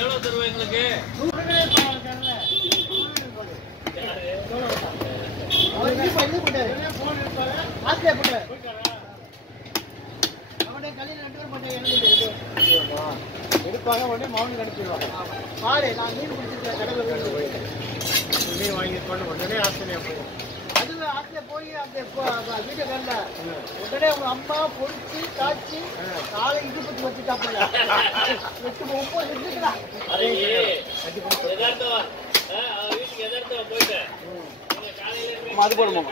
எவ்வளவு தருவா எங்களுக்கு? எடுப்பாங்க உடனே மௌனுக்கு அனுப்பிடுவாங்க. பாரு நான் மீன் பிடிச்சிருக்கேன் கடவுள் மீன் வாங்கி கொண்டு உடனே ஆஸ்திரேலியா போயிடும். அதுல ஆஸ்திரேலியா போய் அந்த வீட்டை கண்ட உடனே உங்க அம்மா பொறிச்சு காய்ச்சி நாளை இடுப்பத்தி வச்சுட்டாப்பா 8-9 இருக்குடா. அது போடுமா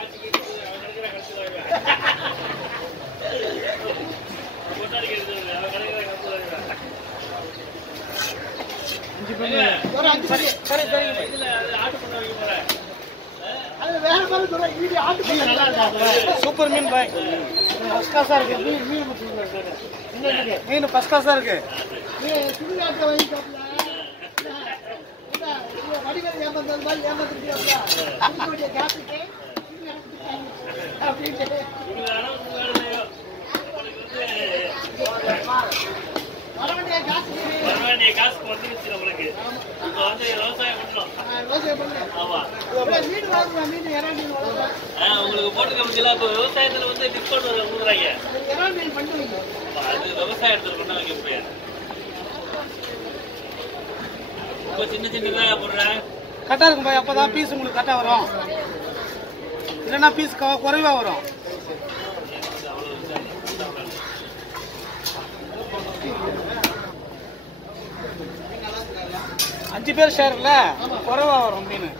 சூப்பர் மீன் பாய் ஃபர்ஸ்ட் கிளாஸா இருக்கு. மீன் ஃபர்ஸ்ட் கிளாஸா இருக்கு. வடிவேல் ஏமாந்தது மாதிரி ஏமாந்துருக்கீங்க அப்படின்ட்டு வரவேண்டிய காசு வந்துருச்சு நம்மளுக்கு. இப்போ வந்து விவசாயம் பண்றோம். உங்களுக்கு போட்டுக்க முடியல. இப்போ விவசாயத்துல வந்து டிஸ்கவுண்ட் கொடுக்குறாங்க. அது விவசாயத்துல கொண்டு வைக்க முடியாது. இப்போ சின்ன சின்னதாக போடுறேன். கரெக்டா இருக்கும் பாய். அப்பதான் பீஸ் உங்களுக்கு கரெக்டா வரும். இல்லைன்னா பீஸ் குறைவா வரும். அஞ்சு பேர் ஷேர்ல குறைவா வரும் மீன்.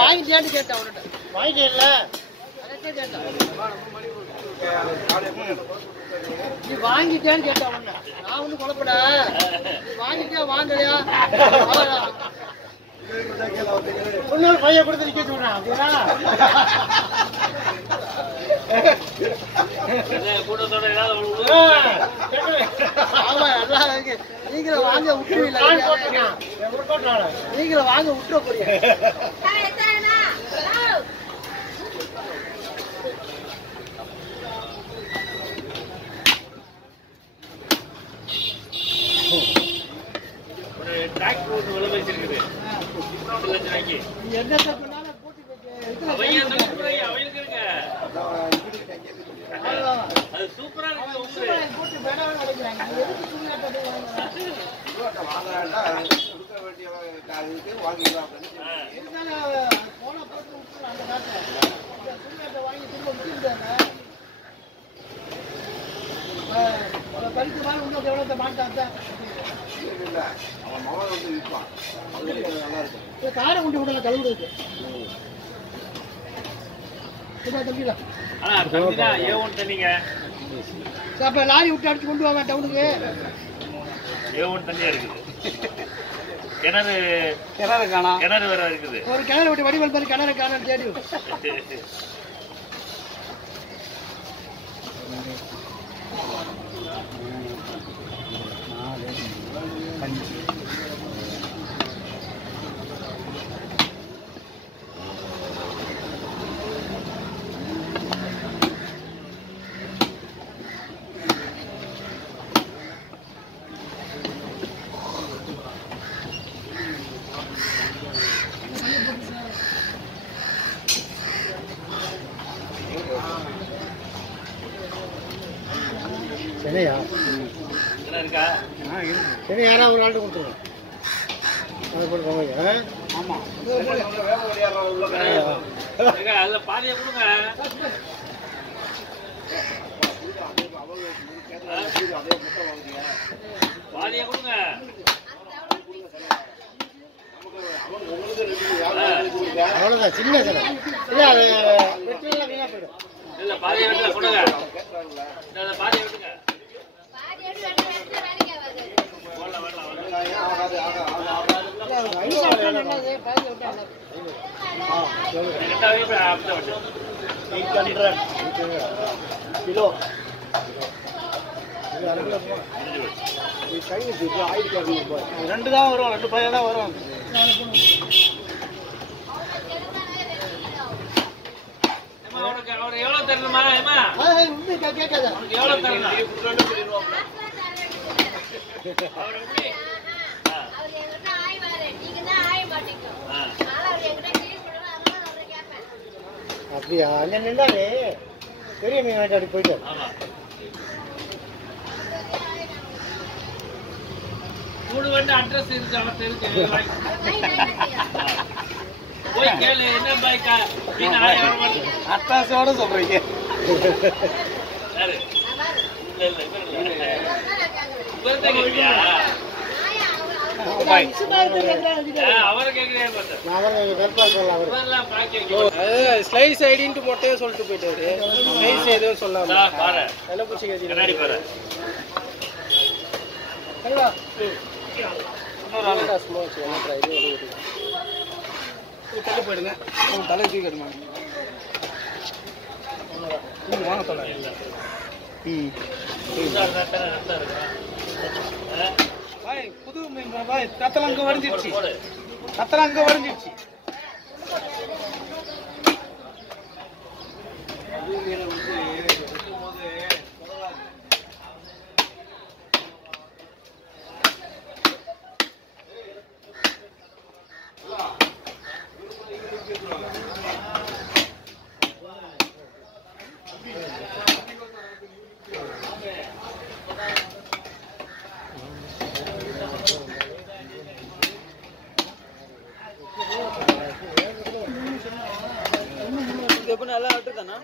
வாங்கிட்டேன்னு கேட்டேன் அவன்கிட்ட. வாங்கிட்டேன்ல நீ வாங்கிட்டேன்னு கேட்டேன் அவன. நான் ஒன்னும் குழப்பட வாங்கிட்டியா வாங்கலையா இன்னொரு பையன் கொடுத்து நிக்க சொல்றேன் அப்படின்னா கூட்டத்தோட நீங்களும் வாங்க விட்டுருவீங்க. நீங்களும் வாங்க விட்டுற போறீங்க. என்ன பண்ணாலும் போட்டி சூப்பரா போட்டு வேணாம் நினைக்கிறாங்க. போன போட்டு விட்டுருவோம் அந்த காட்டை வாங்கி திரும்ப விட்டுருந்தாங்க. பறித்து வாங்க இன்னும் எவ்வளோ மாட்டாங்க. காரை கொண்டு விடல கழுவுறதுக்கு தம்பிடா. அப்ப லாரி விட்டு அடிச்சு கொண்டு வாங்க டவுனுக்கு. தண்ணியா இருக்குது. கிணறு காணா கிணறு வேற இருக்குது. ஒரு கிணறு விட்டு வடிவல் மாதிரி கிணறு காண தேடி சரி யாராவது ஒரு ஆள்கிட்ட கொடுத்துருங்க. அது போட்டு கவனிங்க. ஆமாம். அதுல பாதியை கொடுங்க. பாதியை கொடுங்க. அவ்வளோதான் சின்ன சார். இல்லை அது வெட்டிலாம் வீணாக போயிடும். இல்ல பாதியை வெட்டல கொடுங்க. பாதியை வெட்டுங்க. கிலோ ரெண்டு தான் வரும், 2 பையன் தான் வரும். அவர் எவ்வளவு தரணுமா? கேட்காத எவ்வளவு தரணும்? அப்படியா? அங்கே நின்றாலே பெரிய மீன் வேட்டாடி போயிட்டு மூணு வந்து அட்ரஸ் இருக்கு, அவர்கிட்ட இருக்கு. போய் கேளு என்ன பாய்க்கா மீன் அட்டாசோட சொல்றீங்க. யாரு? இல்ல இவர்தான் கேட்கிறியா? அவரை கேட்கிறேன் ஸ்லைஸ் ஐடின்ட்டு மொட்டையே சொல்லிட்டு போயிட்டாரு. ஸ்லைஸ் எதுவும் சொல்லாம பாரு. என்ன பூச்சி கண்ணாடி பாரு. தள்ளி போயிடுங்க. தலை தூக்கிடுமா? வாங்க சொல்ல. புது மீன் பாய். கத்தல அங்க வரைஞ்சிருச்சு. கத்தல அங்க வரைஞ்சிருச்சு. நல்லா விட்டுதானா?